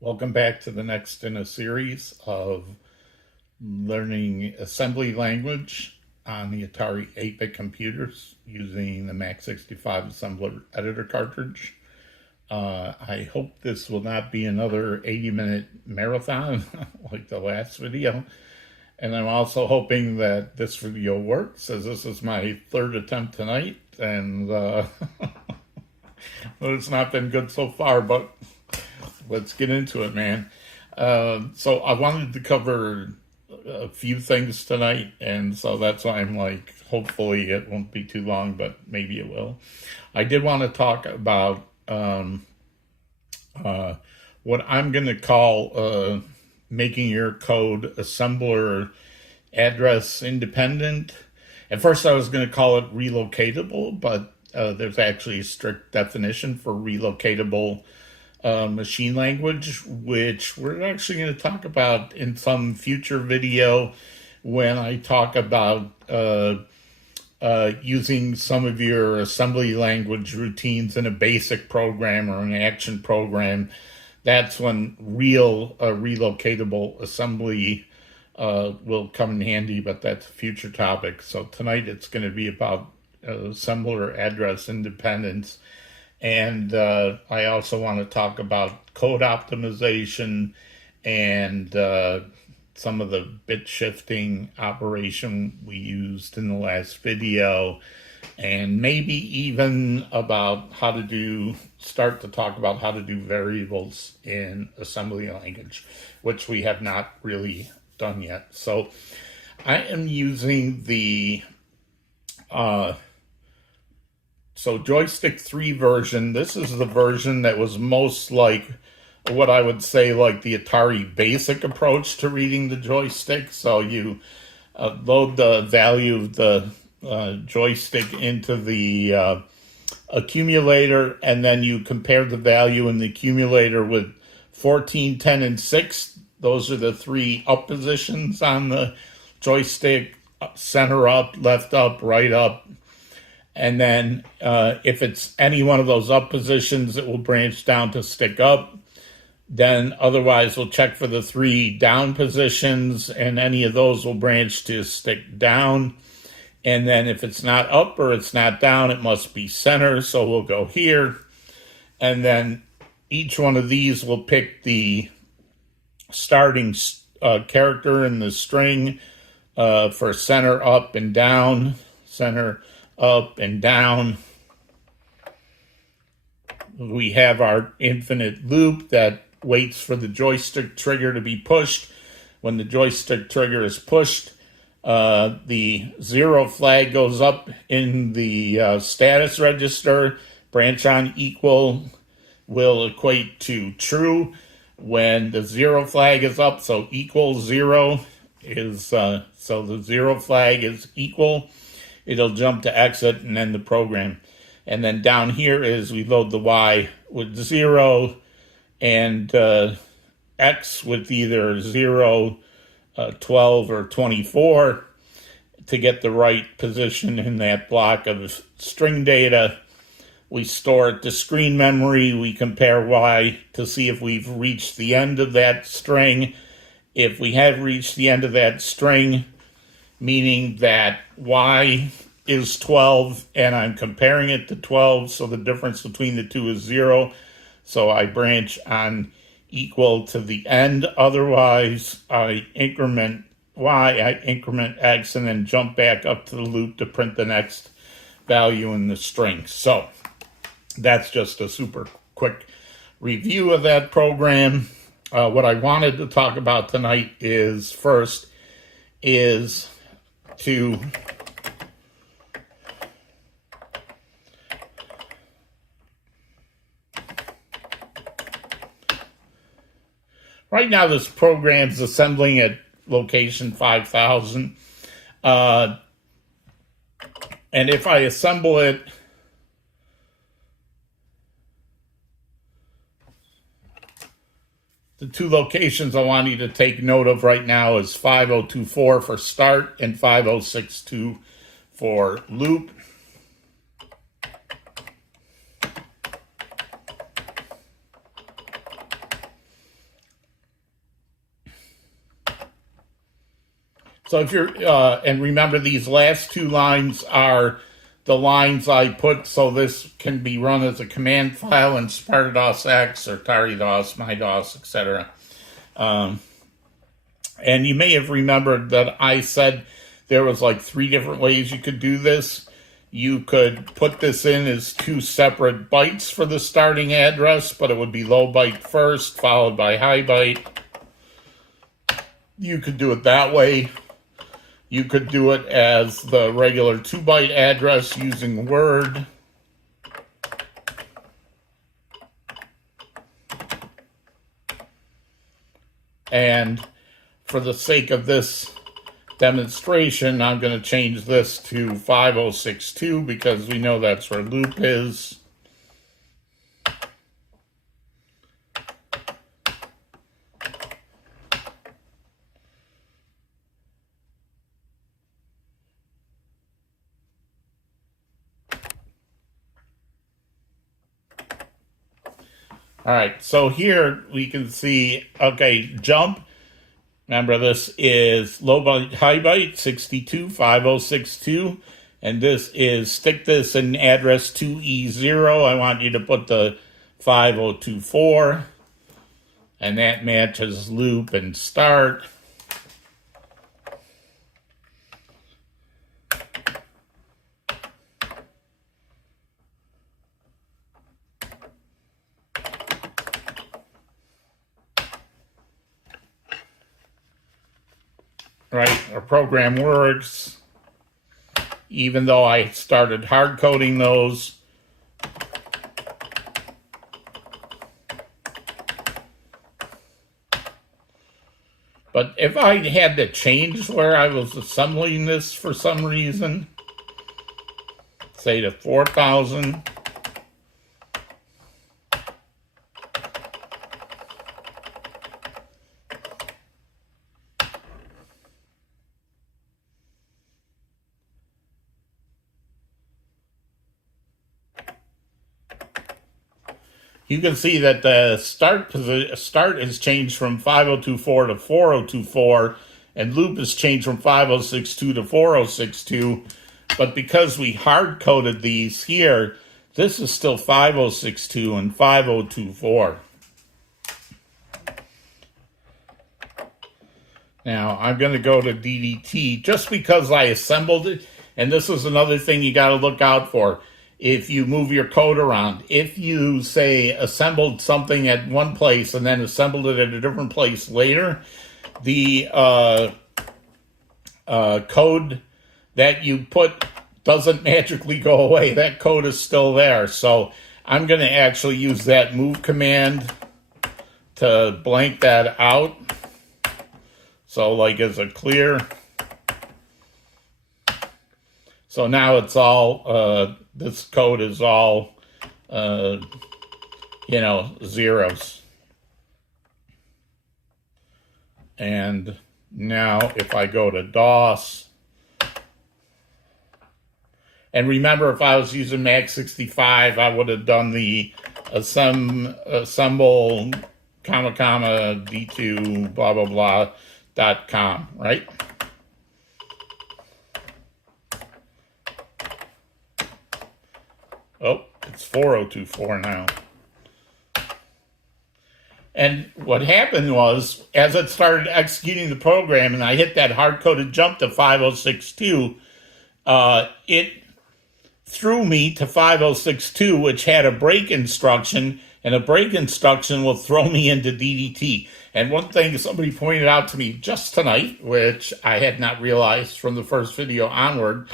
Welcome back to the next in a series of learning assembly language on the Atari 8-bit computers using the Mac 65 assembler editor cartridge. I hope this will not be another 80-minute marathon like the last video. And I'm also hoping that this video works, as this is my third attempt tonight, and it's not been good so far, but let's get into it, man. So I wanted to cover a few things tonight, and so that's why I'm like, hopefully it won't be too long, but maybe it will. I did want to talk about what I'm going to call making your code assembler address independent. At first I was going to call it relocatable, but there's actually a strict definition for relocatable machine language, which we're actually going to talk about in some future video when I talk about using some of your assembly language routines in a basic program or an action program. That's when real relocatable assembly will come in handy, but that's a future topic. So tonight it's going to be about assembler address independence. And I also want to talk about code optimization and some of the bit shifting operation we used in the last video, and maybe even about how to start to talk about how to do variables in assembly language, which we have not really done yet. So I am using the joystick 3 version. This is the version that was most like what I would say like the Atari basic approach to reading the joystick. So you load the value of the joystick into the accumulator, and then you compare the value in the accumulator with 14, 10, and 6. Those are the three up positions on the joystick: center up, left up, right up. And then if it's any one of those up positions, it will branch down to stick up. Then otherwise we'll check for the three down positions, and any of those will branch to stick down. And then if it's not up or it's not down, it must be center, so we'll go here. And then each one of these will pick the starting character in the string for center, up, and down, center, up, and down. We have our infinite loop that waits for the joystick trigger to be pushed. When the joystick trigger is pushed, the 0 flag goes up in the status register. Branch on equal will equate to true when the 0 flag is up, so equal 0 is, so the 0 flag is equal. It'll jump to exit and end the program. And then down here is we load the Y with 0 and X with either 0, 12, or 24 to get the right position in that block of string data. We store it to screen memory. We compare Y to see if we've reached the end of that string. If we have reached the end of that string, meaning that Y is 12 and I'm comparing it to 12, so the difference between the two is 0. So I branch on equal to the end. Otherwise, I increment Y, I increment X, and then jump back up to the loop to print the next value in the string. So that's just a super quick review of that program. What I wanted to talk about tonight is to right now this program's assembling at location 5000. And if I assemble it, the two locations I want you to take note of right now is 5024 for start and 5062 for loop. So if you're, and remember these last two lines are the lines I put so this can be run as a command file in Sparta-DOS-X or Atari-DOS, MyDOS, etc. And you may have remembered that I said there was like 3 different ways you could do this. You could put this in as 2 separate bytes for the starting address, but it would be low byte first, followed by high byte. You could do it that way. You could do it as the regular 2-byte address using Word. And for the sake of this demonstration, I'm going to change this to 5062 because we know that's where loop is. All right, so here we can see, okay, jump. Remember, this is low byte, high byte, 62, 5062. And this is stick this in address 2E0. I want you to put the 5024. And that matches loop and start. Right, our program works, even though I started hard coding those. But if I had to change where I was assembling this for some reason, say to 4000, you can see that the start is changed from 5024 to 4024, and loop is changed from 5062 to 4062. But because we hard coded these here, this is still 5062 and 5024. Now I'm going to go to DDT just because I assembled it, and this is another thing you got to look out for. If you move your code around, if you, say, assembled something at one place and then assembled it at a different place later, the code that you put doesn't magically go away. That code is still there. So I'm going to actually use that move command to blank that out. So like as a clear. So now it's all, this code is all, zeros. And now if I go to DOS, and remember if I was using Mac 65, I would have done the assemble, d2, blah, blah, blah, .com, right? Oh, it's 4024 now. And what happened was, as it started executing the program and I hit that hard-coded jump to 5062, it threw me to 5062, which had a break instruction, and a break instruction will throw me into DDT. And one thing somebody pointed out to me just tonight, which I had not realized from the first video onward,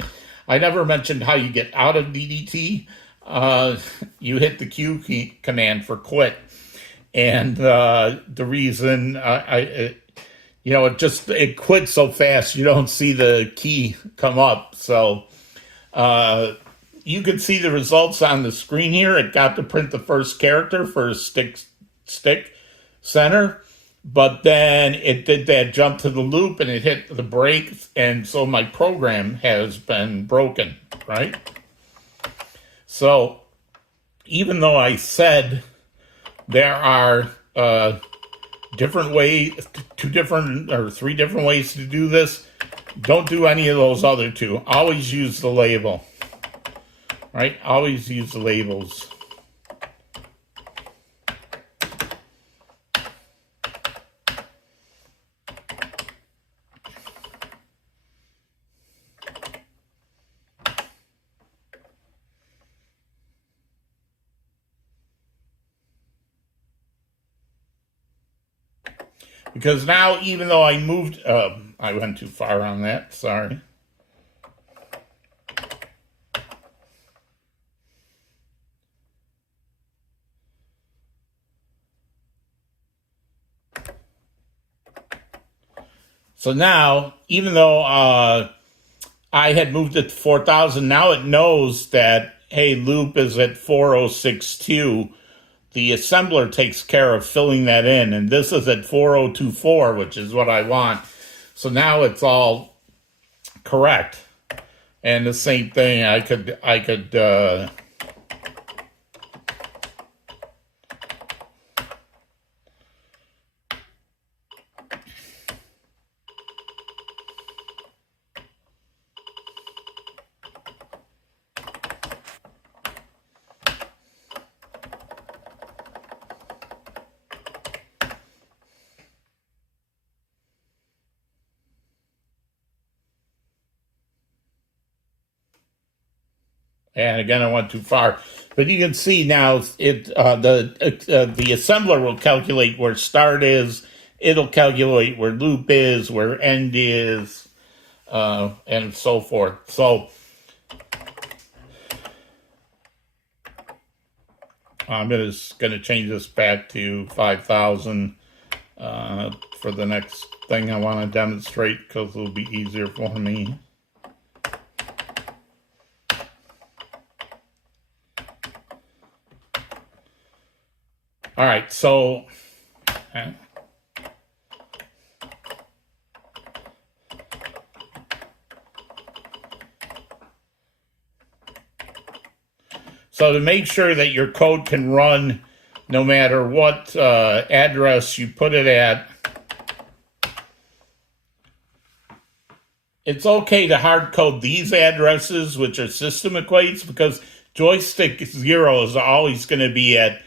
I never mentioned how you get out of DDT. You hit the Q command for quit. And the reason it quits so fast you don't see the key come up. So you can see the results on the screen here. It got to print the first character for stick center, but then it did that jump to the loop and it hit the break, and so my program has been broken, right? So even though I said there are three different ways to do this, Don't do any of those other two. Always use the label, right? Always use the labels. Because now, even though I moved, I went too far on that, sorry. So now, even though I had moved it to 4,000, now it knows that, hey, loop is at 4062. The assembler takes care of filling that in, and this is at 4024, which is what I want. So now it's all correct. And the same thing, I could and again, I went too far. But you can see now the assembler will calculate where start is. It'll calculate where loop is, where end is, and so forth. So I'm just going to change this back to 5,000 for the next thing I want to demonstrate, because it'll be easier for me. All right, so to make sure that your code can run no matter what address you put it at, it's okay to hard code these addresses, which are system equates, because joystick 0 is always going to be at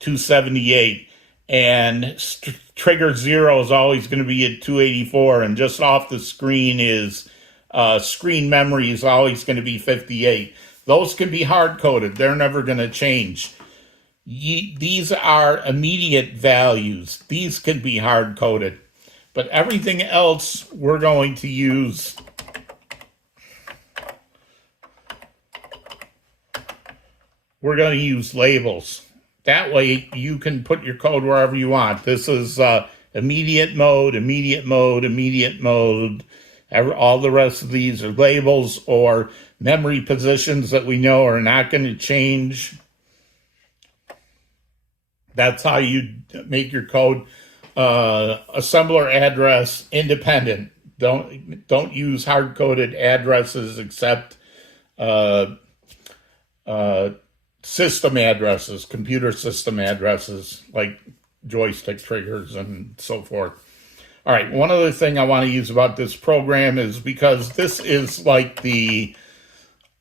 278, and trigger 0 is always going to be at 284, and just off the screen is screen memory is always going to be 58. Those can be hard-coded. They're never going to change. These are immediate values. These can be hard-coded. But everything else we're going to use labels. That way you can put your code wherever you want. This is immediate mode, immediate mode, immediate mode. All the rest of these are labels or memory positions that we know are not going to change. That's how you make your code assembler address independent. Don't use hard-coded addresses except system addresses, computer system addresses, like joystick triggers and so forth. All right, one other thing I want to use about this program is, because this is like the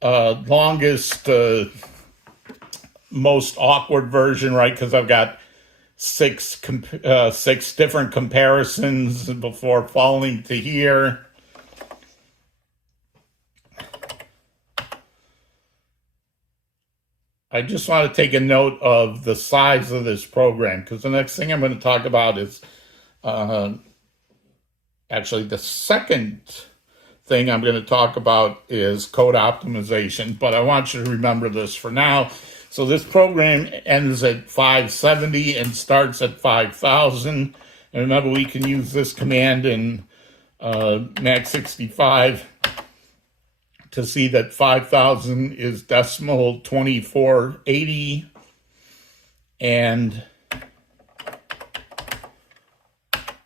longest, most awkward version, right? Because I've got six different comparisons before falling to here. I just want to take a note of the size of this program, because the next thing I'm going to talk about is actually the second thing I'm going to talk about is code optimization, but I want you to remember this for now. So this program ends at 570 and starts at 5,000. And remember, we can use this command in Mac65 to see that 5,000 is decimal 2480 and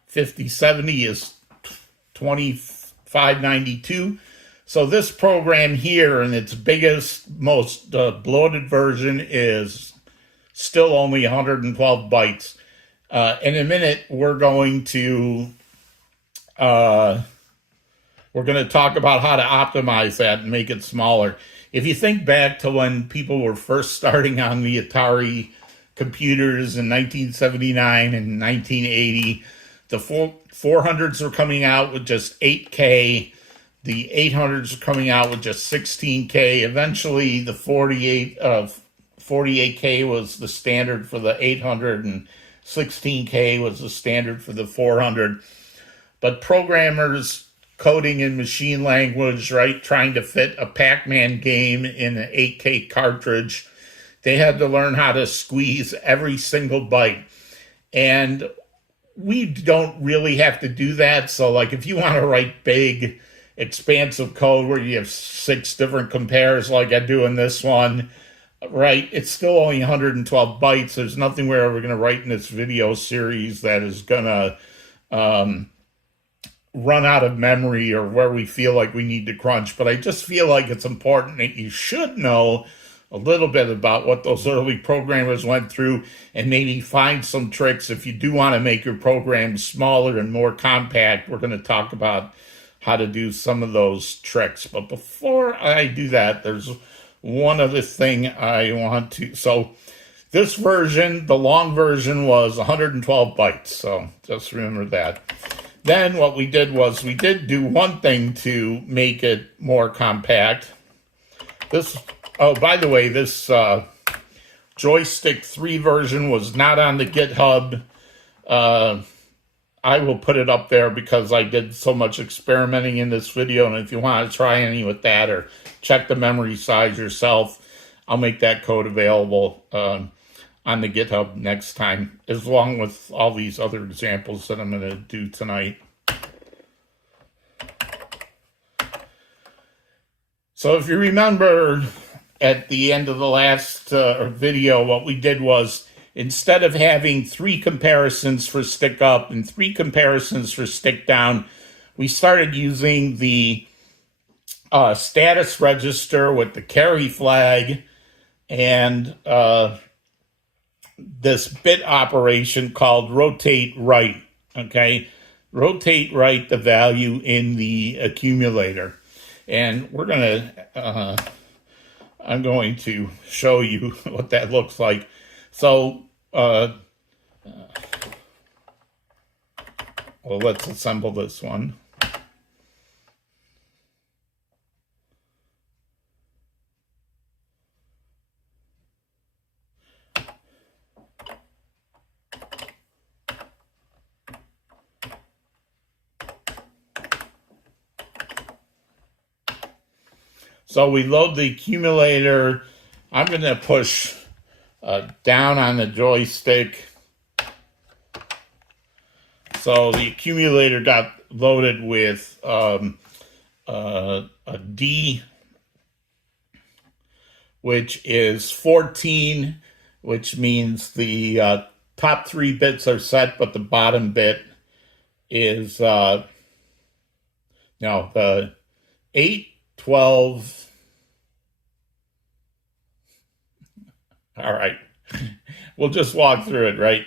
5070 is 2592. So this program here, in its biggest, most bloated version, is still only 112 bytes. In a minute, we're going to we're going to talk about how to optimize that and make it smaller. If you think back to when people were first starting on the Atari computers in 1979 and 1980, the 400s were coming out with just 8K. The 800s were coming out with just 16K. Eventually, the 48K was the standard for the 800, and 16K was the standard for the 400. But programmers coding in machine language, right, trying to fit a Pac-Man game in an 8K cartridge, they had to learn how to squeeze every single byte. And we don't really have to do that. So, like, if you want to write big, expansive code where you have 6 different compares like I do in this one, right, it's still only 112 bytes. There's nothing we're ever going to write in this video series that is going to run out of memory or where we feel like we need to crunch. But I just feel like it's important that you should know a little bit about what those early programmers went through, and maybe find some tricks if you do want to make your program smaller and more compact. We're going to talk about how to do some of those tricks. But before I do that, there's one other thing I want to. So this version, the long version, was 112 bytes. So just remember that. Then what we did was we did do one thing to make it more compact. This, oh, by the way, this joystick 3 version was not on the GitHub. I will put it up there because I did so much experimenting in this video, and if you want to try any with that or check the memory size yourself, I'll make that code available on the GitHub next time, as long with all these other examples that I'm going to do tonight. So if you remember at the end of the last video, what we did was, instead of having 3 comparisons for stick up and 3 comparisons for stick down, we started using the status register with the carry flag and this bit operation called rotate right, okay? Rotate right the value in the accumulator. And we're going to, I'm going to show you what that looks like. So, well, let's assemble this one. So we load the accumulator. I'm going to push down on the joystick. So the accumulator got loaded with a D, which is 14, which means the top 3 bits are set, but the bottom bit is, no, the 8, 12, all right, we'll just walk through it, right?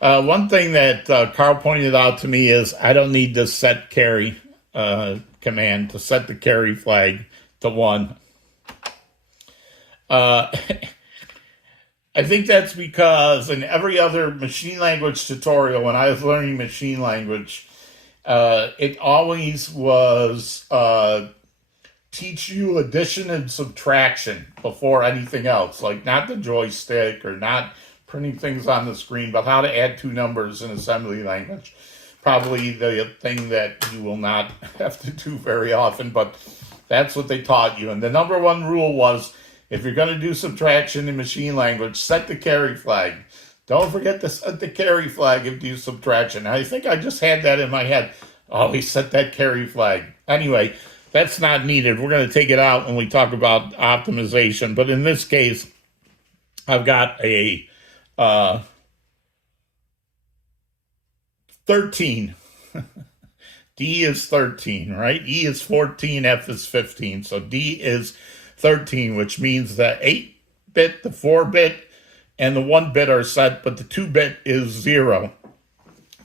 One thing that Carl pointed out to me is I don't need this set carry command to set the carry flag to 1. I think that's because in every other machine language tutorial, when I was learning machine language, it always was teach you addition and subtraction before anything else, like not the joystick or not printing things on the screen, but how to add 2 numbers in assembly language. Probably the thing that you will not have to do very often, but that's what they taught you. And the number 1 rule was, if you're going to do subtraction in machine language, set the carry flag. Don't forget to set the carry flag if you do subtraction. I think I just had that in my head. Always set that carry flag. Anyway, that's not needed. We're going to take it out when we talk about optimization. But in this case, I've got a 13. D is 13, right? E is 14, F is 15. So D is 13, which means the 8-bit, the 4-bit, and the 1-bit are set, but the 2-bit is 0.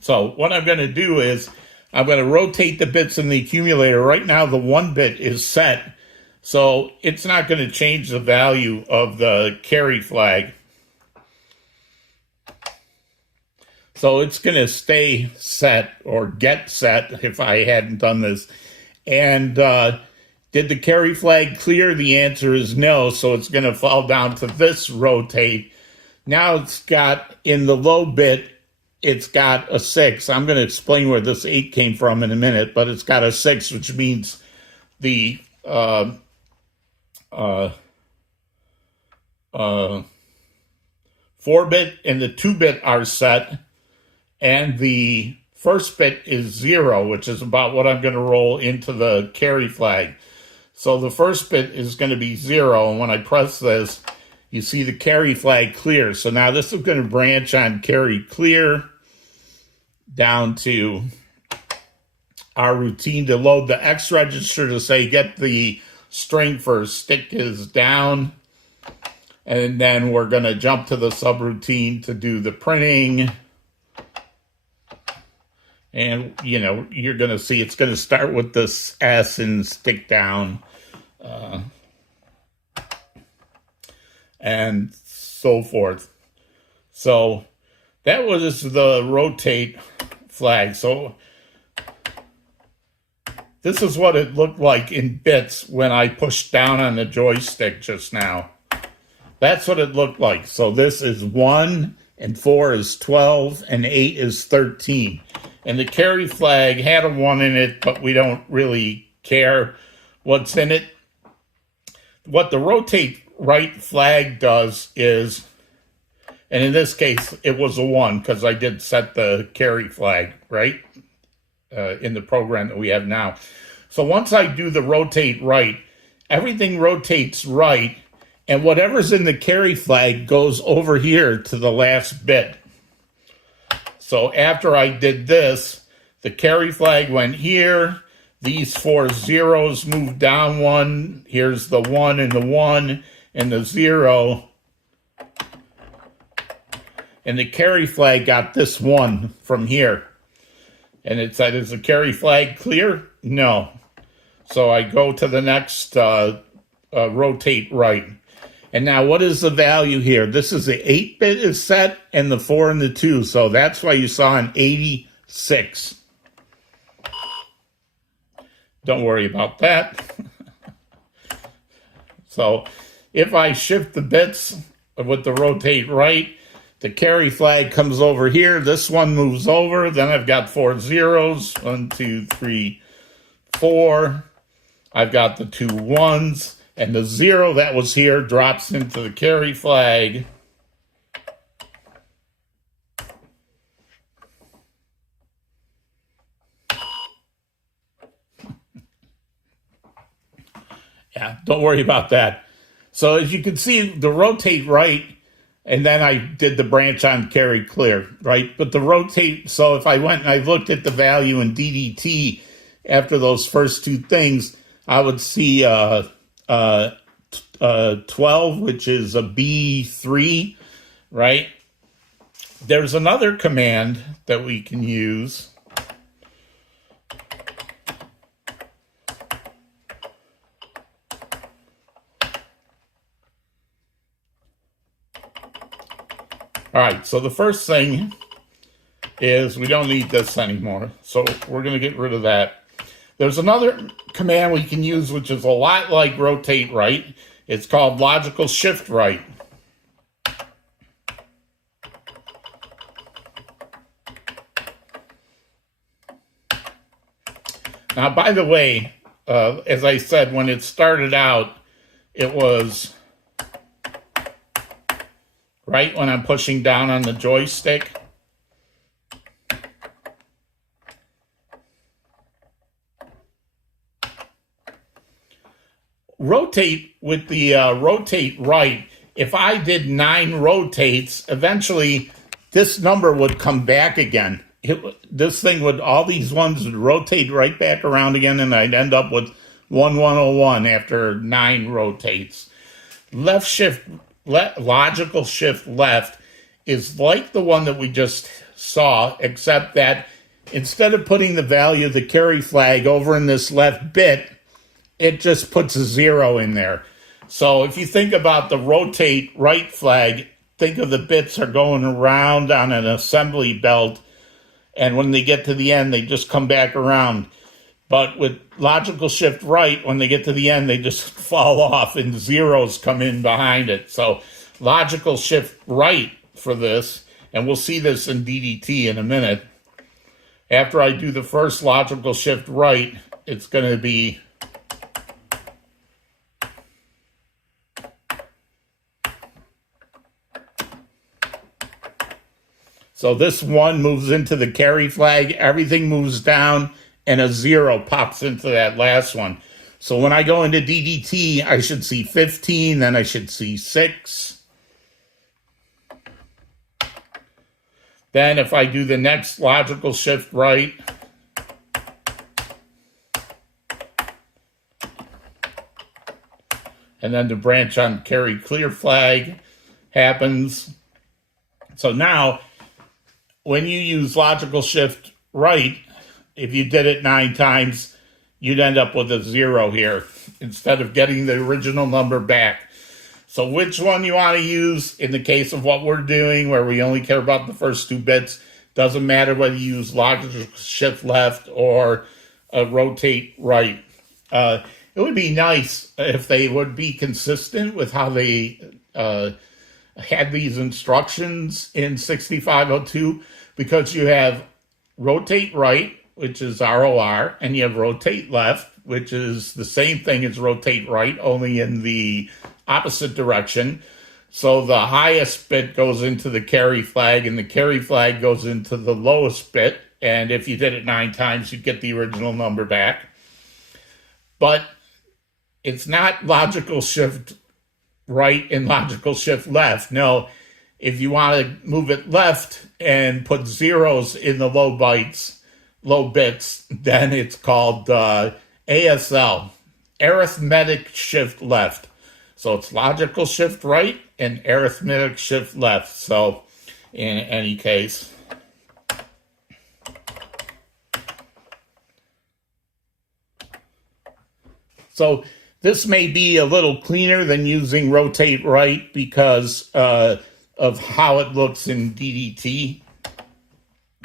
So what I'm going to do is I'm going to rotate the bits in the accumulator. Right now, the 1 bit is set, so it's not going to change the value of the carry flag. So it's going to stay set or get set if I hadn't done this. And did the carry flag clear? The answer is no, so it's going to fall down to this rotate. Now it's got, in the low bit, it's got a 6. I'm going to explain where this 8 came from in a minute, but it's got a 6, which means the 4-bit and the 2-bit are set, and the first bit is 0, which is about what I'm going to roll into the carry flag. So the first bit is going to be 0, and when I press this, you see the carry flag clear. So now this is going to branch on carry clear down to our routine to load the X register to say get the string for stick is down. And then we're going to jump to the subroutine to do the printing. And, you know, you're going to see it's going to start with this S and stick down. And so forth. So that was the rotate flag. So this is what it looked like in bits when I pushed down on the joystick just now. That's what it looked like. So this is 1, and 4 is 12, and 8 is 13. And the carry flag had a 1 in it, but we don't really care what's in it. What the rotate right flag does is, and in this case, it was a 1 because I did set the carry flag, right, in the program that we have now. So once I do the rotate right, everything rotates right, and whatever's in the carry flag goes over here to the last bit. So after I did this, the carry flag went here. These 4 zeros moved down 1. Here's the 1 and the 1 and the 0. And the carry flag got this 1 from here. And it said, is the carry flag clear? No. So I go to the next rotate right. And now what is the value here? This is the 8-bit is set and the 4 and the 2. So that's why you saw an 86. Don't worry about that. So if I shift the bits with the rotate right, the carry flag comes over here. This one moves over. Then I've got 4 zeros. 1, 2, 3, 4. I've got the 2 1s. And the 0 that was here drops into the carry flag. Yeah, don't worry about that. So as you can see, the rotate right, and then I did the branch on carry clear, right? But the rotate, so if I went and I looked at the value in DDT after those first 2 things, I would see 12, which is a B3, right? There's another command that we can use. All right, so the first thing is we don't need this anymore, so we're going to get rid of that. There's another command we can use which is a lot like rotate right. It's called logical shift right. Now, by the way, as I said, when it started out, it was right when I'm pushing down on the joystick. Rotate with the rotate right, if I did 9 rotates, eventually this number would come back again. This thing would, all these ones would rotate right back around again, and I'd end up with 1101 after 9 rotates. Left shift, logical shift left is like the one that we just saw, except that instead of putting the value of the carry flag over in this left bit, it just puts a 0 in there. So if you think about the rotate right flag, think of the bits are going around on an assembly belt, and when they get to the end, they just come back around. But with logical shift right, when they get to the end, they just fall off and zeros come in behind it. So logical shift right for this, and we'll see this in DDT in a minute. After I do the first logical shift right, it's going to be so this 1 moves into the carry flag, everything moves down, and a 0 pops into that last one. So when I go into DDT, I should see 15, then I should see 6. Then if I do the next logical shift right, and then the branch on carry clear flag happens. So now, when you use logical shift right, if you did it 9 times, you'd end up with a 0 here instead of getting the original number back. So which one you want to use in the case of what we're doing, where we only care about the first 2 bits, doesn't matter whether you use logical shift left or rotate right. It would be nice if they would be consistent with how they had these instructions in 6502, because you have rotate right, which is ROR, and you have rotate left, which is the same thing as rotate right, only in the opposite direction. So the highest bit goes into the carry flag, and the carry flag goes into the lowest bit. And if you did it 9 times, you'd get the original number back. But it's not logical shift right and logical shift left. No, if you want to move it left and put zeros in the low bits, then it's called ASL, Arithmetic Shift Left. So it's logical shift right and arithmetic shift left. So in any case, so this may be a little cleaner than using rotate right because of how it looks in DDT.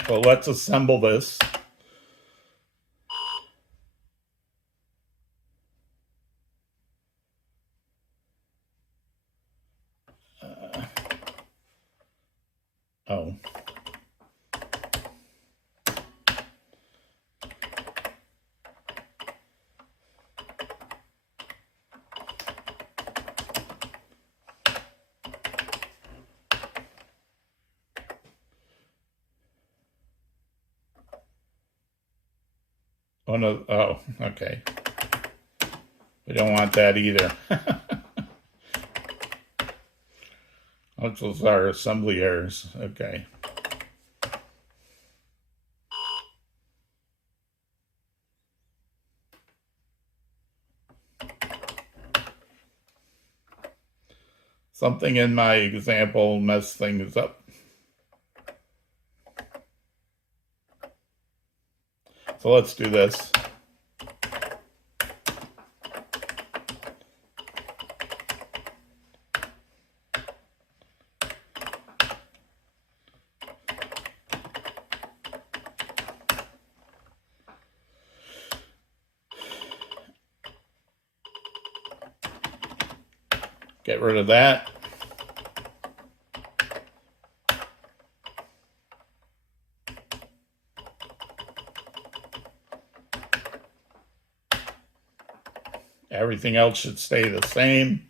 So let's assemble this. Oh. Oh, no. Oh, okay. We don't want that either. Those are assembly errors. Okay. Something in my example messed things up. So let's do this. Get rid of that. Everything else should stay the same.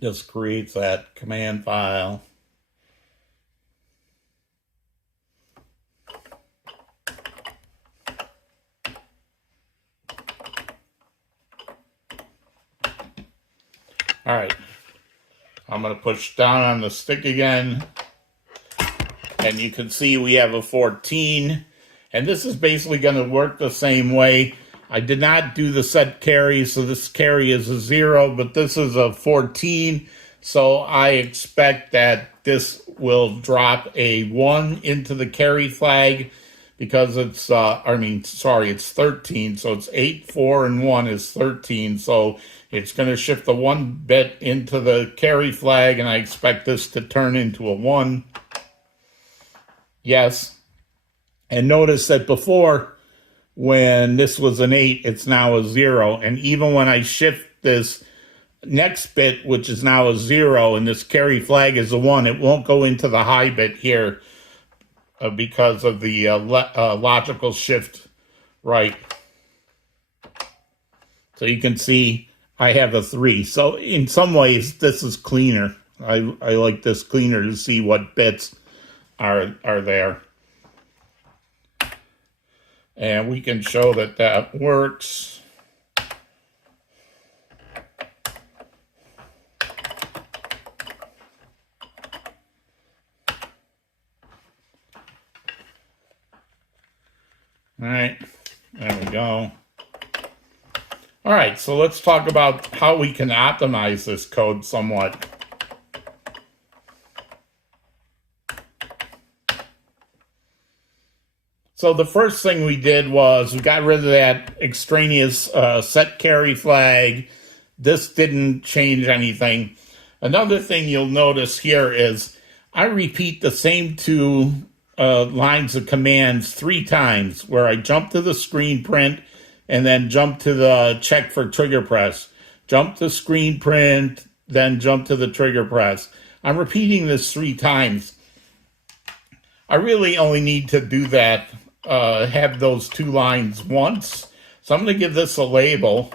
Just creates that command file. All right, I'm going to push down on the stick again, and you can see we have a 14, and this is basically going to work the same way. I did not do the set carry, so this carry is a 0, but this is a 14, so I expect that this will drop a 1 into the carry flag, because it's, it's 13, so it's 8, 4, and 1 is 13, so it's going to shift the 1 bit into the carry flag, and I expect this to turn into a 1. Yes. And notice that before, when this was an 8, it's now a 0, and even when I shift this next bit, which is now a 0, and this carry flag is a 1, it won't go into the high bit here, because of the logical shift right. So you can see I have a 3. So in some ways, this is cleaner. I like this cleaner to see what bits are there. And we can show that that works. All right, there we go. All right, so let's talk about how we can optimize this code somewhat. So the first thing we did was we got rid of that extraneous set carry flag. This didn't change anything. Another thing you'll notice here is I repeat the same 2 lines of commands 3 times, where I jump to the screen print and then jump to the check for trigger press. Jump to screen print, then jump to the trigger press. I'm repeating this 3 times. I really only need to do that, have those 2 lines once. So I'm going to give this a label.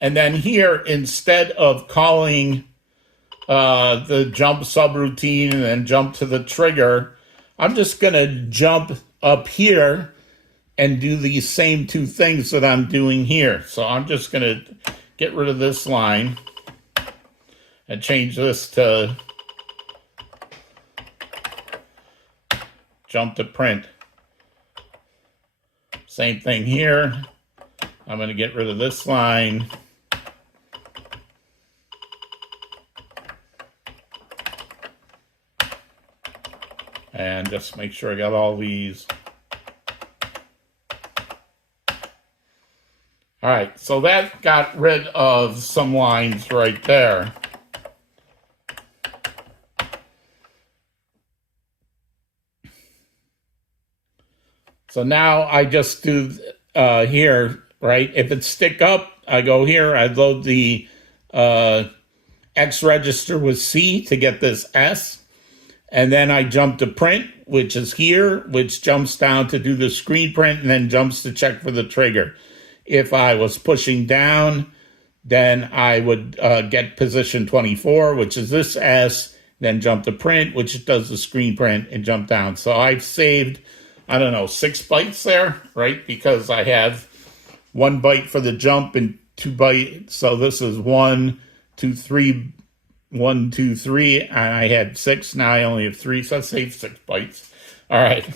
And then here, instead of calling the jump subroutine and then jump to the trigger, I'm just going to jump up here and do these same 2 things that I'm doing here. So I'm just going to get rid of this line and change this to jump to print. Same thing here. I'm going to get rid of this line. And just make sure I got all these. All right, so that got rid of some lines right there. So now I just do here, right? If it's stick up, I go here, I load the X register with C to get this S. And then I jump to print, which is here, which jumps down to do the screen print and then jumps to check for the trigger. If I was pushing down, then I would get position 24, which is this S, then jump to print, which does the screen print, and jump down. So I've saved, 6 bytes there, right? Because I have 1 byte for the jump and 2 bytes. So this is 1, 2, 3, 1, 2, 3, and I had 6. Now I only have 3, so I saved 6 bytes. All right.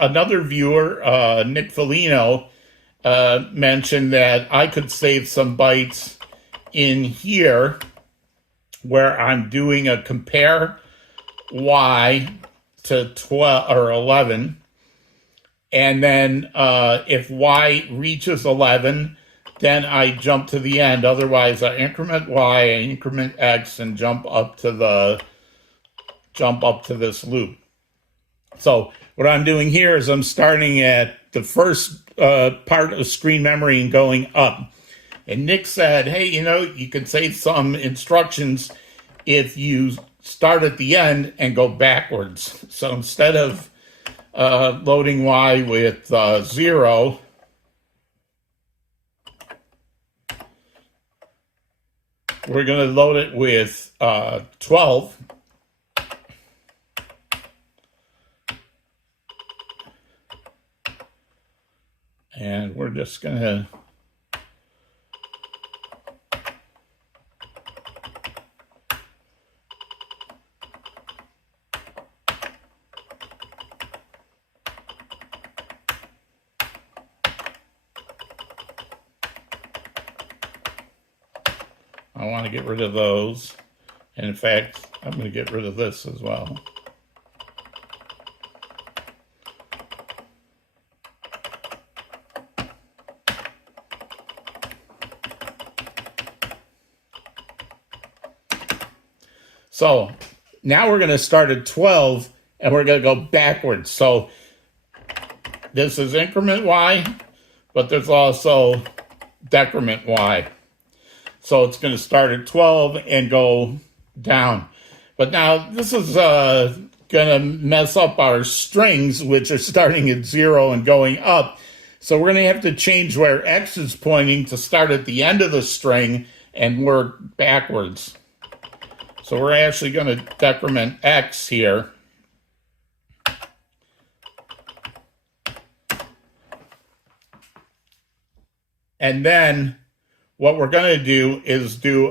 Another viewer, Nick Foligno, mentioned that I could save some bytes in here where I'm doing a compare Y to 12 or 11, and then if Y reaches 11, then I jump to the end. Otherwise, I increment Y, I increment X, and jump up to this loop. So what I'm doing here is I'm starting at the first part of screen memory and going up. And Nick said, hey, you can save some instructions if you start at the end and go backwards. So instead of loading Y with 0, we're going to load it with 12. And we're just going to I want to get rid of those. And in fact, I'm going to get rid of this as well. So now we're going to start at 12 and we're going to go backwards. So this is increment y, but there's also decrement y. So it's going to start at 12 and go down. But now this is going to mess up our strings, which are starting at 0 and going up. So we're going to have to change where x is pointing to start at the end of the string and work backwards. So we're actually going to decrement x here. And then what we're going to do is do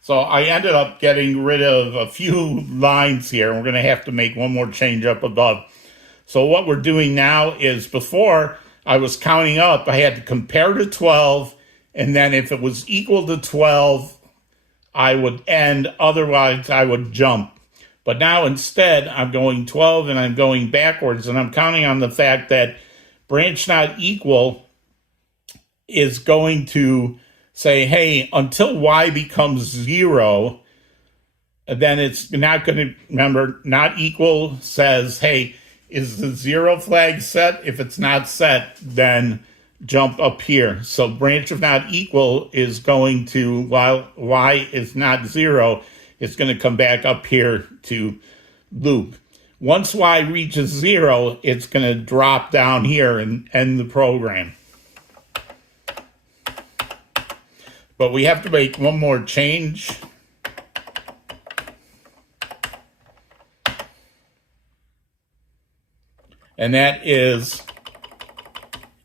so I ended up getting rid of a few lines here. We're going to have to make one more change up above. So what we're doing now is, before I was counting up, I had to compare to 12, and then if it was equal to 12, I would end, otherwise I would jump. But now instead, I'm going 12 and I'm going backwards, and I'm counting on the fact that branch not equal is going to say, hey, until y becomes 0, then it's not going to, remember, not equal says, hey, is the 0 flag set? If it's not set, then jump up here. So branch of not equal is going to, while y is not 0, it's going to come back up here to loop. Once y reaches 0, it's going to drop down here and end the program. But we have to make one more change. And that is,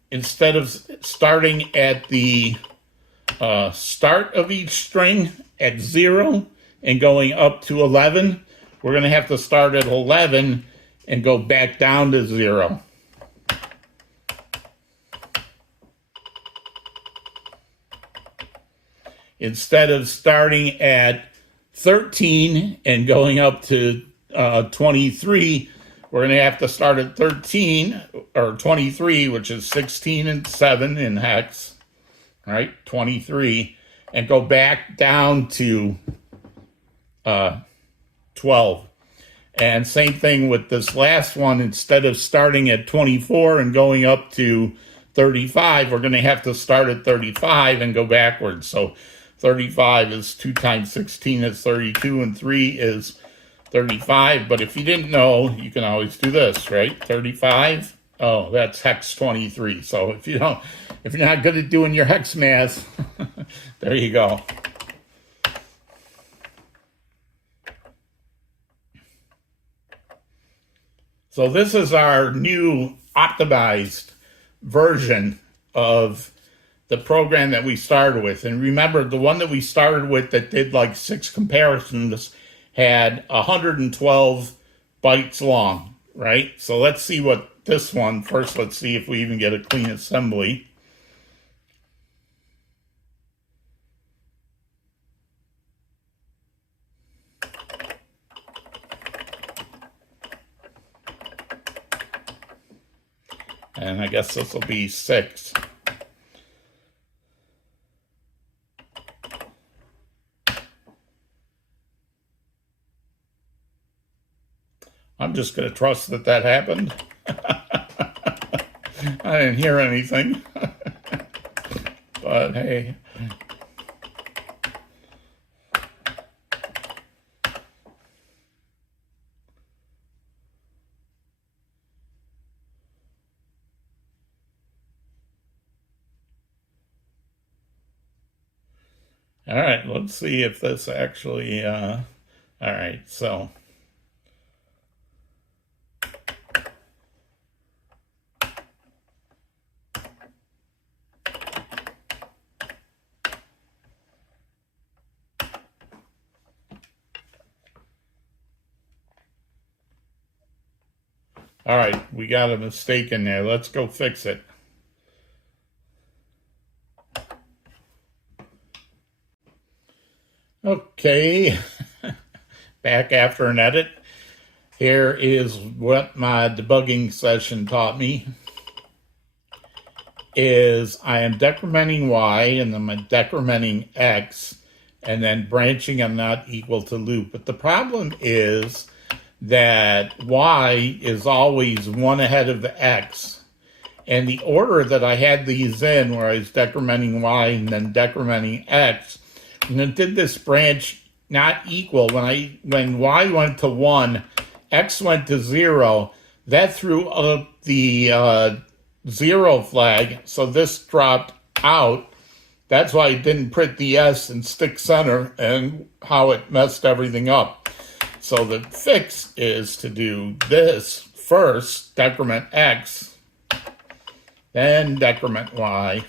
instead of starting at the start of each string at 0 and going up to 11, we're going to have to start at 11 and go back down to 0. Instead of starting at 13 and going up to 23, we're going to have to start at 13, or 23, which is 16 and 7 in hex, right? 23, and go back down to 12. And same thing with this last one. Instead of starting at 24 and going up to 35, we're going to have to start at 35 and go backwards. So 35 is 2 times 16 is 32, and 3 is 35. But if you didn't know, you can always do this, right? 35. Oh, that's hex 23. So if you're not good at doing your hex math, there you go. So this is our new optimized version of the program that we started with. And remember, the one that we started with that did like 6 comparisons had 112 bytes long, right? So let's see what this one, first let's see if we even get a clean assembly. And I guess this will be 6. I'm just going to trust that that happened. I didn't hear anything. But hey. All right, let's see if this actually, all right, so. All right, we got a mistake in there. Let's go fix it. Okay, back after an edit. Here is what my debugging session taught me. Is I am decrementing y and then I'm decrementing x and then branching I'm not equal to loop. But the problem is that y is always one ahead of x. And the order that I had these in, where I was decrementing y and then decrementing x, and then did this branch not equal, when y went to 1, x went to 0, that threw up the 0 flag, so this dropped out. That's why I didn't print the S and stick center and how it messed everything up. So the fix is to do this first, decrement x, then decrement y.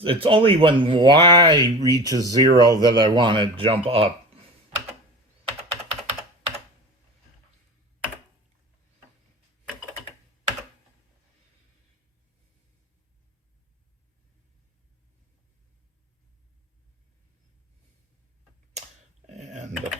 It's only when y reaches 0 that I want to jump up. And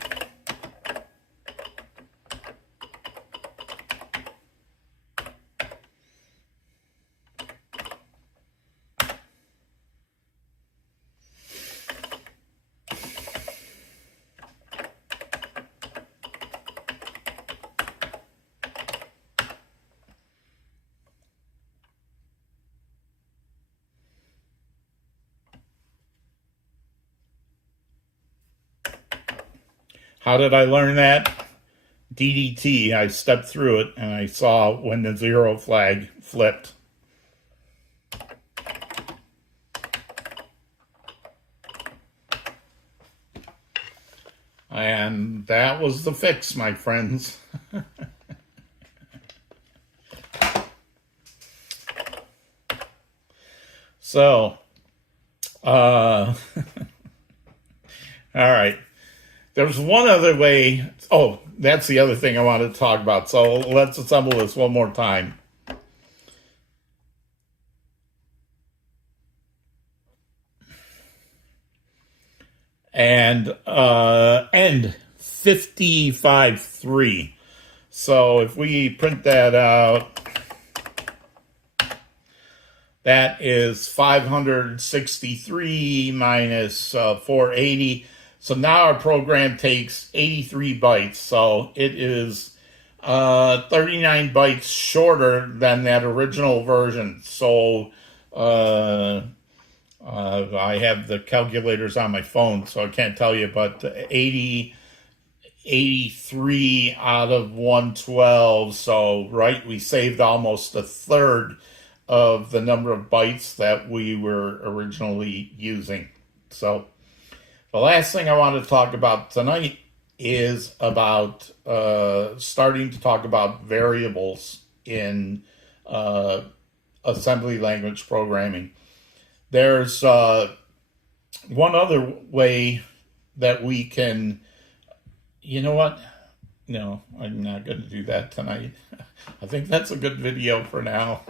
how did I learn that? DDT, I stepped through it and I saw when the 0 flag flipped. And that was the fix, my friends. So, all right. There's one other way. Oh, that's the other thing I wanted to talk about. So let's assemble this one more time. And end 55.3. So if we print that out, that is 563 minus 480. So now our program takes 83 bytes. So it is 39 bytes shorter than that original version. So I have the calculators on my phone, so I can't tell you, but 83 out of 112. So, right, we saved almost a third of the number of bytes that we were originally using. So, the last thing I want to talk about tonight is about starting to talk about variables in assembly language programming. There's one other way that we can, you know what? No, I'm not going to do that tonight. I think that's a good video for now.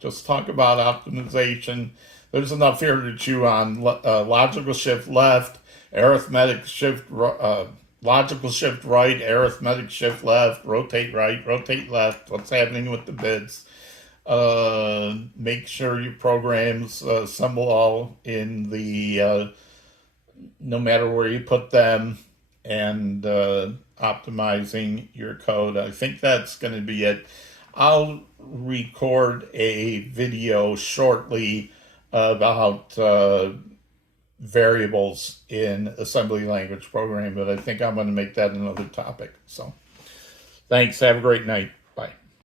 Just talk about optimization. There's enough here to chew on. Logical shift left, arithmetic shift, logical shift right, arithmetic shift left, rotate right, rotate left, what's happening with the bits. Make sure your programs assemble all in the, no matter where you put them, and optimizing your code. I think that's going to be it. I'll record a video shortly about variables in assembly language programming, but I think I'm going to make that another topic. So thanks. Have a great night.